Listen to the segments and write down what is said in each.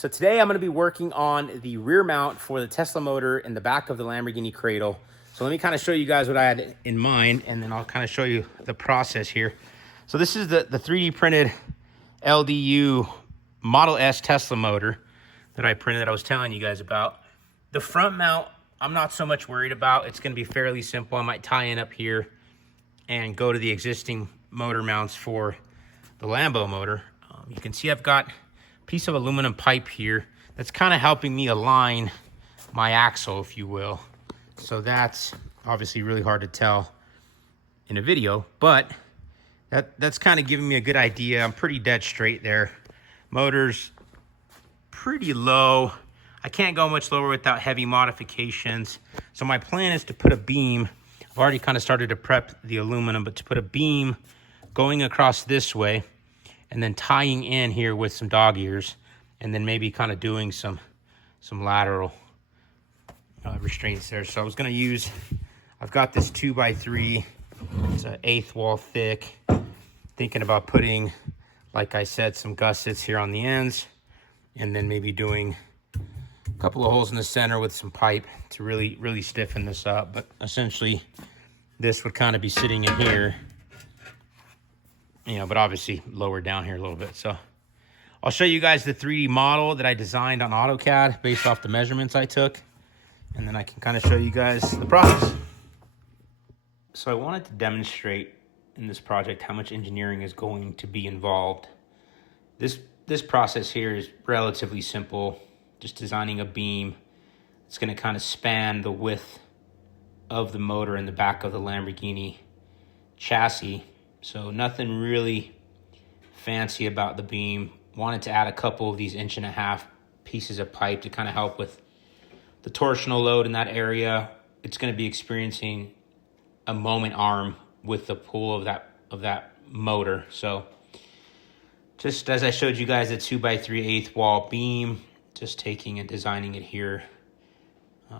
So today I'm going to be working on the rear mount for the Tesla motor in the back of the Lamborghini cradle. So let me kind of show you guys what I had in mind, and then I'll kind of show you the process here. So this is the 3D printed LDU Model S Tesla motor that I printed that I was telling you guys about. The front mount, I'm not so much worried about. It's going to be fairly simple. I might tie in up here and go to the existing motor mounts for the Lambo motor. You can see I've got a piece of aluminum pipe here that's kind of helping me align my axle, if you will. So that's obviously really hard to tell in a video, but that's kind of giving me a good idea. I'm pretty dead straight there. Motor's pretty low. I can't go much lower without heavy modifications. So my plan is to put a beam. I've already kind of started to prep the aluminum, but to put a beam going across this way and then tying in here with some dog ears, and then maybe kind of doing some lateral restraints there. So I was gonna use, I've got this 2x3, it's an 1/8 wall thick. Thinking about putting, like I said, some gussets here on the ends, and then maybe doing a couple of holes in the center with some pipe to really stiffen this up. But essentially this would kind of be sitting in here, you know, but obviously lower down here a little bit. So I'll show you guys the 3D model that I designed on AutoCAD based off the measurements I took, and then I can kind of show you guys the process. So I wanted to demonstrate in this project how much engineering is going to be involved. This process here is relatively simple, just designing a beam. It's going to kind of span the width of the motor in the back of the Lamborghini chassis. So nothing really fancy about the beam. Wanted to add a couple of these 1.5 inch pieces of pipe to kind of help with the torsional load in that area. It's going to be experiencing a moment arm with the pull of that motor. So just as I showed you guys, the 2x3 1/8 wall beam, just taking and designing it here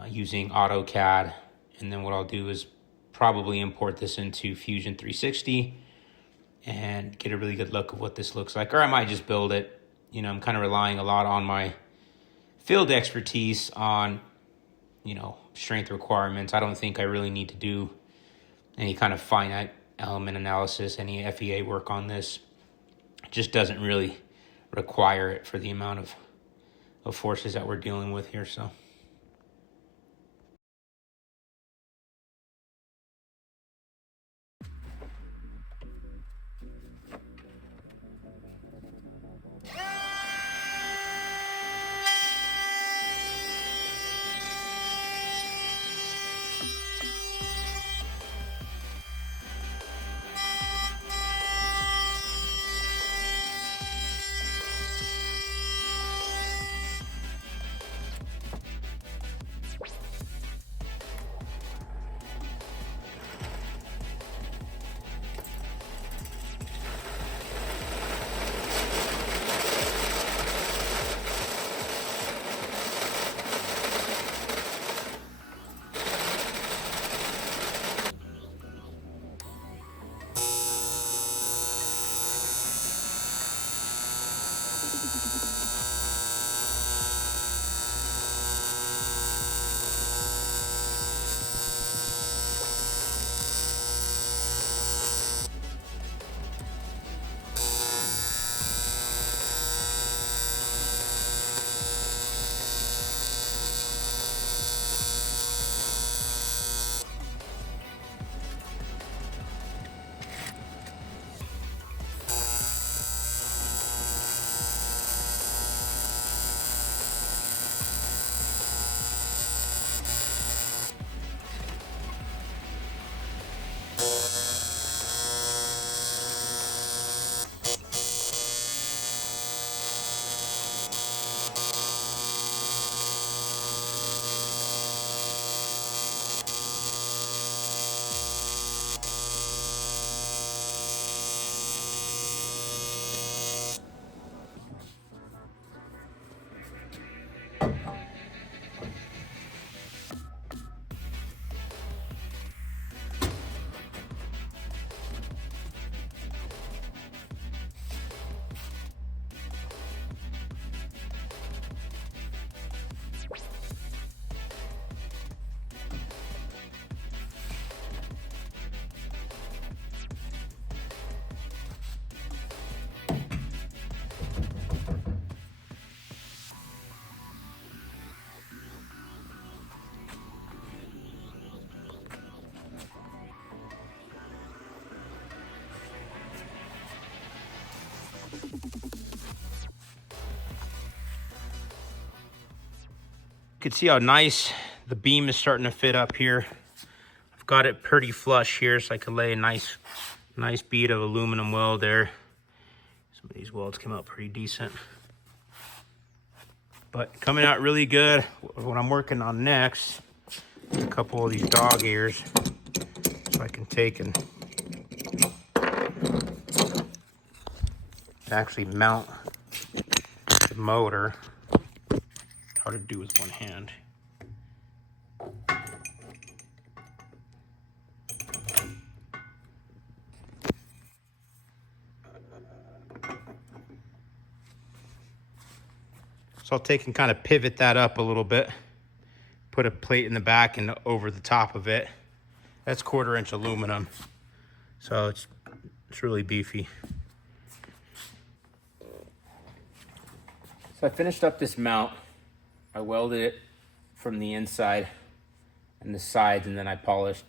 using AutoCAD. And then what I'll do is probably import this into Fusion 360 and get a really good look of what this looks like. Or I might just build it. You know, I'm kind of relying a lot on my field expertise on, you know, strength requirements. I don't think I really need to do any kind of finite element analysis, any FEA work on this. It just doesn't really require it for the amount of forces that we're dealing with here. So You can see how nice the beam is starting to fit up here. I've got it pretty flush here, so I can lay a nice bead of aluminum weld there. Some of these welds came out pretty decent. But coming out really good. What I'm working on next, a couple of these dog ears, so I can take and actually mount the motor. Hard to do with one hand. So I'll take and kind of pivot that up a little bit, put a plate in the back and over the top of it. That's 1/4 inch aluminum, so it's really beefy. So I finished up this mount. I welded it from the inside and the sides, and then I polished,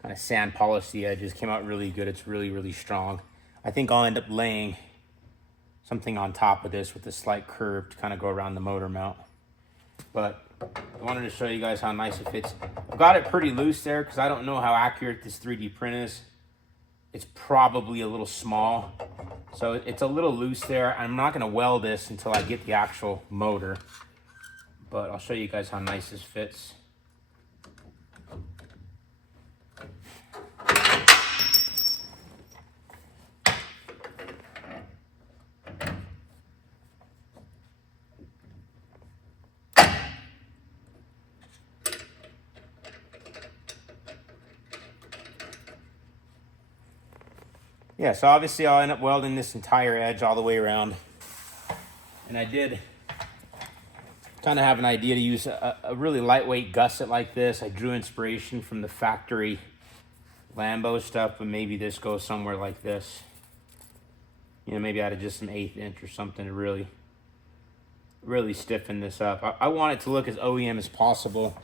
kind of sand polished the edges. Came out really good. It's really strong. I think I'll end up laying something on top of this with a slight curve to kind of go around the motor mount. But I wanted to show you guys how nice it fits. I've got it pretty loose there because I don't know how accurate this 3D print is. It's probably a little small, so it's a little loose there. I'm not going to weld this until I get the actual motor, but I'll show you guys how nice this fits. Yeah, so obviously I'll end up welding this entire edge all the way around. And I did kind of have an idea to use a really lightweight gusset like this. I drew inspiration from the factory Lambo stuff, but maybe this goes somewhere like this. You know, maybe out of just some 1/8 inch or something to really stiffen this up. I want it to look as OEM as possible.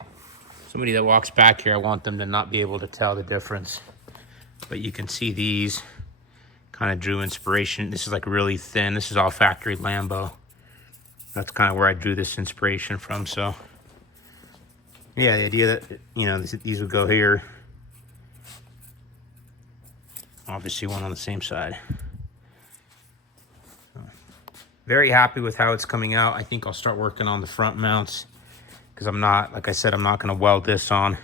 Somebody that walks back here, I want them to not be able to tell the difference. But you can see these. Kind of drew inspiration. This is like really thin. This is all factory Lambo. That's kind of where I drew this inspiration from. So yeah, the idea that, you know, these would go here. Obviously one on the same side. So, very happy with how it's coming out. I think I'll start working on the front mounts because I'm not, like I said, I'm not going to weld this on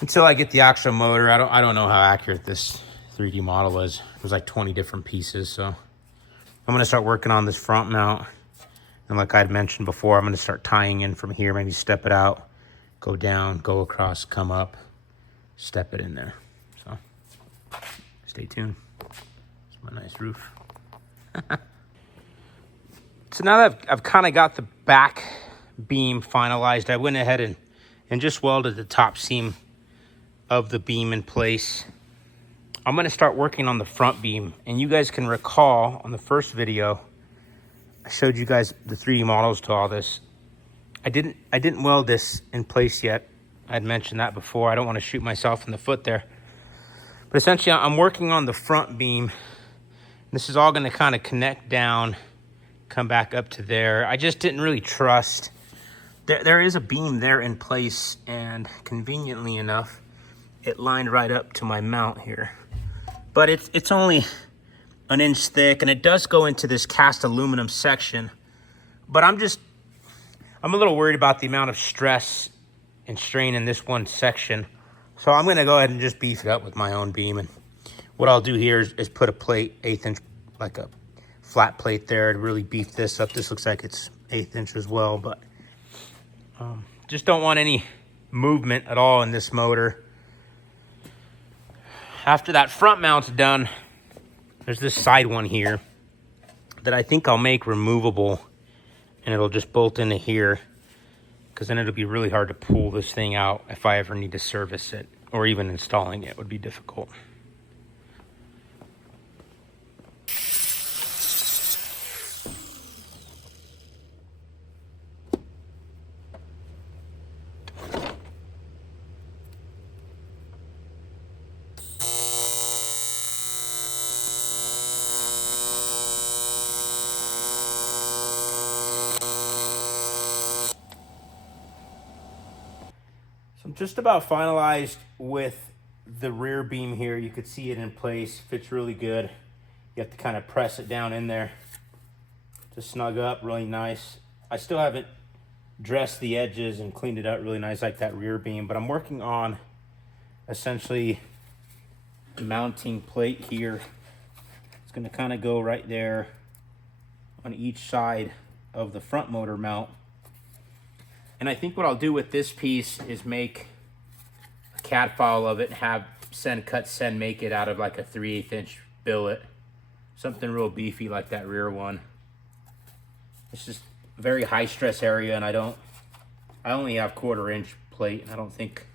until I get the actual motor. I don't know how accurate this 3D model is. It was like 20 different pieces, so I'm gonna start working on this front mount, and like I'd mentioned before, I'm gonna start tying in from here, maybe step it out, go down, go across, come up, step it in there. So stay tuned. It's my nice roof. So now that I've kind of got the back beam finalized, I went ahead and just welded the top seam of the beam in place. I'm going to start working on the front beam, and you guys can recall on the first video I showed you guys the 3D models to all this. I didn't weld this in place yet. I'd mentioned that before. I don't want to shoot myself in the foot there, but essentially I'm working on the front beam. This is all going to kind of connect down, come back up to there. I just didn't really trust. There is a beam there in place, and conveniently enough, it lined right up to my mount here. But it's only 1 inch thick, and it does go into this cast aluminum section. But I'm a little worried about the amount of stress and strain in this one section. So I'm gonna go ahead and just beef it up with my own beam. And what I'll do here is put a plate, 1/8 inch, like a flat plate there to really beef this up. This looks like it's 1/8 inch as well, but just don't want any movement at all in this motor. After that front mount's done, there's this side one here that I think I'll make removable, and it'll just bolt into here, because then it'll be really hard to pull this thing out if I ever need to service it, or even installing it would be difficult. just about finalized with the rear beam here. You could see it in place, fits really good. You have to kind of press it down in there to snug up really nice. I still haven't dressed the edges and cleaned it up really nice like that rear beam, but I'm working on essentially mounting plate here. It's going to kind of go right there on each side of the front motor mount. And I think what I'll do with this piece is make a CAD file of it and have send make it out of like a 3/8 inch billet. Something real beefy like that rear one. It's just a very high stress area, and I only have 1/4 inch plate, and I don't think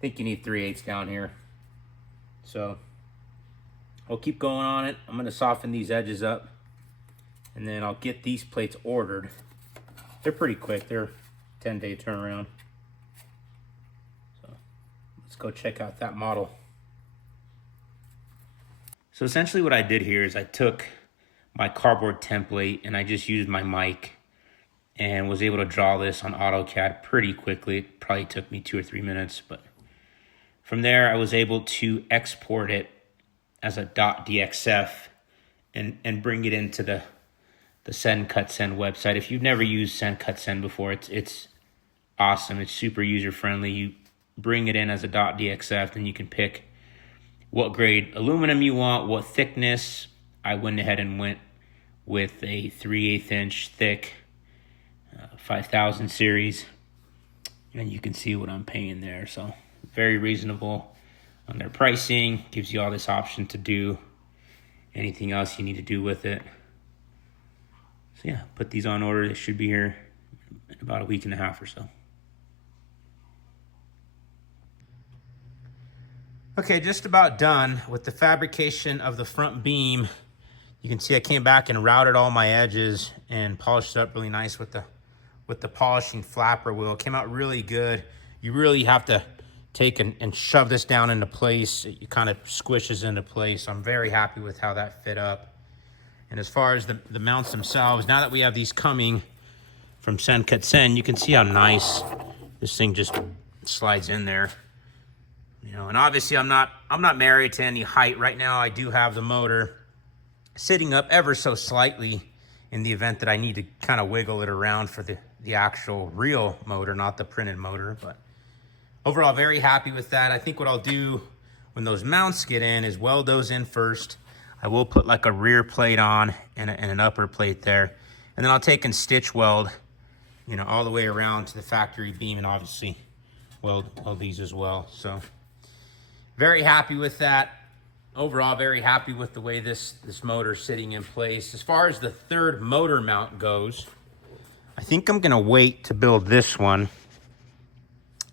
you need 3/8 down here. So I'll keep going on it. I'm gonna soften these edges up, and then I'll get these plates ordered. They're pretty quick. They're 10-day turnaround. So let's go check out that model. So essentially what I did here is I took my cardboard template and I just used my mic and was able to draw this on AutoCAD pretty quickly. It probably took me 2 or 3 minutes, but from there I was able to export it as a .dxf and bring it into the Send Cut Send website. If you've never used Send Cut Send before, it's awesome. It's super user friendly. You bring it in as a .dxf and you can pick what grade aluminum you want, what thickness. I went ahead and went with a 3/8 inch thick 5000 series, and you can see what I'm paying there. So very reasonable on their pricing. Gives you all this option to do anything else you need to do with it. So yeah, put these on order. They should be here in about a week and a half or so. Okay, just about done with the fabrication of the front beam. You can see I came back and routed all my edges and polished it up really nice with the polishing flapper wheel. It came out really good. You really have to take and shove this down into place. It kind of squishes into place. I'm very happy with how that fit up. And as far as the mounts themselves, now that we have these coming from Send Cut Send, you can see how nice this thing just slides in there. You know, and obviously I'm not married to any height right now. I do have the motor sitting up ever so slightly in the event that I need to kind of wiggle it around for the actual real motor, not the printed motor. But overall, very happy with that. I think what I'll do when those mounts get in is weld those in first. I will put like a rear plate on and an upper plate there. And then I'll take and stitch weld, you know, all the way around to the factory beam, and obviously weld these as well. So very happy with that. Overall, very happy with the way this motor is sitting in place. As far as the third motor mount goes, I think I'm gonna wait to build this one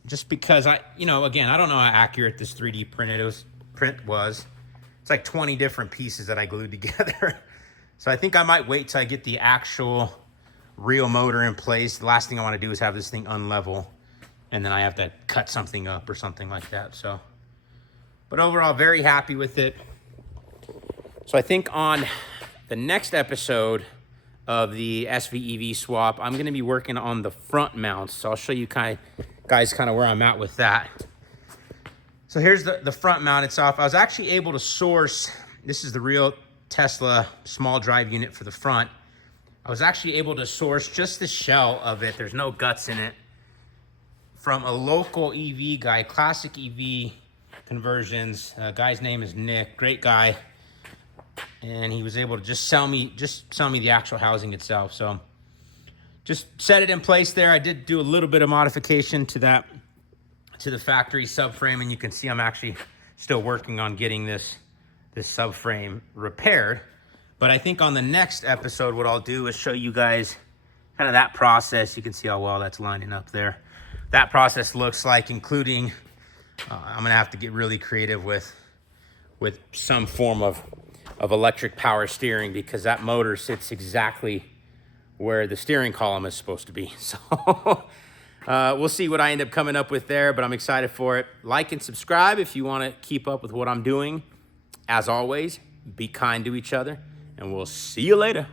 just because again, I don't know how accurate this 3D print was. It's like 20 different pieces that I glued together. So I think I might wait till I get the actual real motor in place. The last thing I wanna do is have this thing unlevel and then I have to cut something up or something like that. So, but overall, very happy with it. So I think on the next episode of the SVEV swap, I'm gonna be working on the front mounts. So I'll show you guys kind of where I'm at with that. So here's the front mount itself. I was actually able to source, this is the real Tesla small drive unit for the front. I was actually able to source just the shell of it. There's no guts in it. From a local EV guy, Classic EV Conversions. Guy's name is Nick, great guy. And he was able to just sell me the actual housing itself. So just set it in place there. I did do a little bit of modification to the factory subframe, and you can see I'm actually still working on getting this subframe repaired. But I think on the next episode, what I'll do is show you guys kind of that process. You can see how well that's lining up there. That process looks like, including I'm gonna have to get really creative with some form of electric power steering, because that motor sits exactly where the steering column is supposed to be. So we'll see what I end up coming up with there, but I'm excited for it. Like and subscribe if you want to keep up with what I'm doing. As always, be kind to each other, and we'll see you later.